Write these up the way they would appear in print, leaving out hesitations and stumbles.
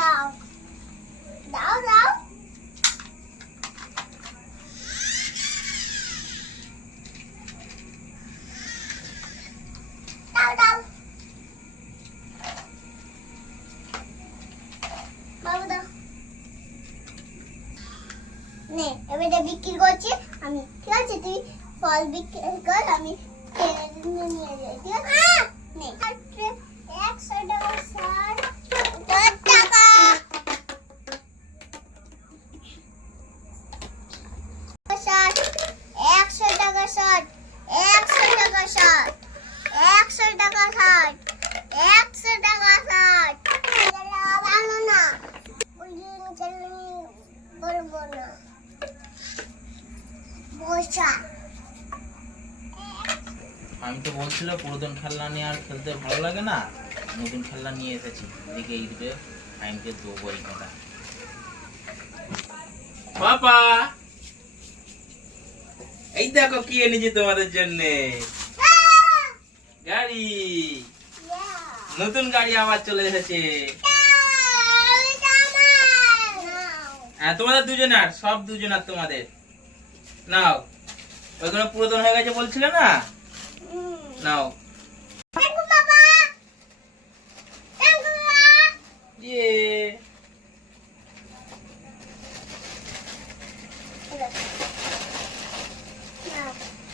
দাও দাও দাও দাও দাও বাবু দাও নে এবারে বিক্রি করছি আমি ঠিক আছে তুই ফল বিক্রি কর আমি নিয়ে যাই ঠিক আছে নে 100 টাকা স্যার 10 টাকা 100 টাকা 60 100 টাকা 60 100 টাকা 60 100 টাকা 60 ভালো না ওই চলনি করব না বসা আমি তো বলছিলাম পুরাতন খেলনা নিয়ে আর খেলতে ভালো লাগে না, নতুন খেলনা নিয়ে এসেছি। দেখে এই দুটো টাইমকে দেবো এই কথা। পাপা এই দেখো কি এনেছি তোমাদের জন্য, গাড়ি। নতুন গাড়ি আবার চলে এসেছে। হ্যাঁ তোমাদের দুজনার, সব দুজনার তোমাদের। নাও, ওইগুলো পুরাতন হয়ে গেছে বলছিলে না, নাও।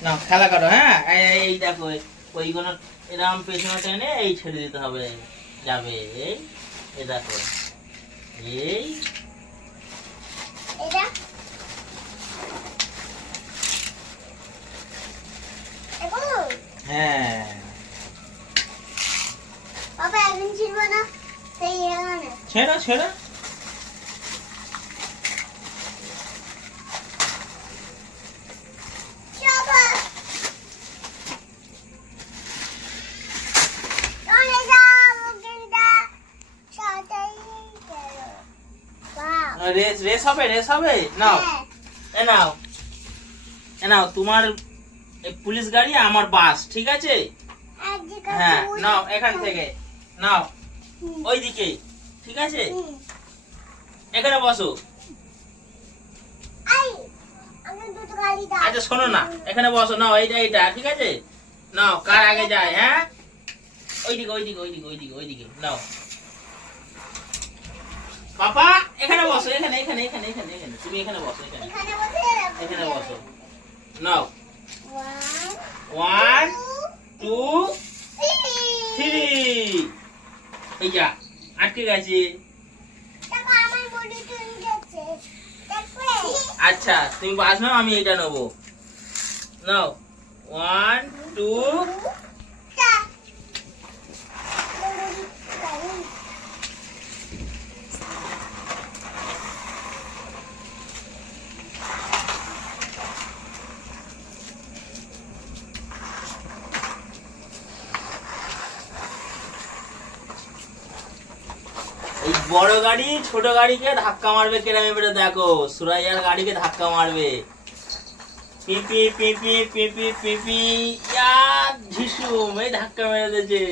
নাও খেলা করো। হ্যাঁ এই দেখো ওইগুলো এরকম পেছনে টেনে এই ছেড়ে দিতে হবে, যাবে। এই দেখো এই হ্যাঁ বাবা একদিন ছিল না সেই এখানে ছেড়া ছেড়া রেস রেস হবে, রেস হবে। নাও এ নাও, এ নাও তোমার পুলিশ গাড়ি, আমার বাস, ঠিক আছে? হ্যাঁ নাও এখান থেকে নাও, ওইদিকে, ঠিক আছে? এখানে বসো। আচ্ছা শোনো না, এখানে বসো। নাও এইটা এইটা, ঠিক আছে? নাও কার আগে যায়। হ্যাঁ ওইদিকে ওইদিকে ওইদিকে ওইদিকে ওইদিকে নাও। পাপা এখানে বসো, এখানে এখানে এখানে এখানে এখানে তুমি এখানে বসো, এখানে এখানে বসো। নাও 1 2 3 এই যা আটকে গেছে। আচ্ছা তুমি বাস নাও, আমি এটা নেবো। নাও 1 2 এই বড় গাড়ি ছোট গাড়িকে ধাক্কা মারবে কেরাম, এবারে দেখো সুরাইয়ার গাড়িকে ধাক্কা মারবে। পিপি পিপি পিপি পিপি ইয়া ঝিসুম, এই ধাক্কা মেরে দিয়েছে।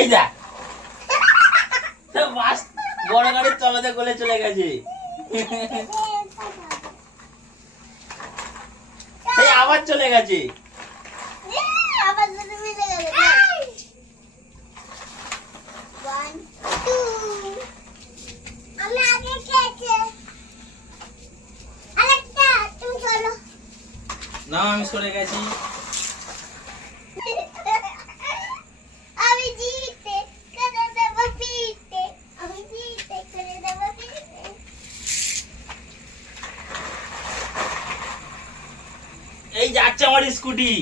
এই যা তো বাস বড় গাড়ি চলাতে গলে চলে গেছে। এই আবার চলে গেছে। না আমি সরে গেছি। আমি জিতে করে দেব পিতে, আমি জিতে করে দেব পিতে। এই যাচ্ছে আমার স্কুটি।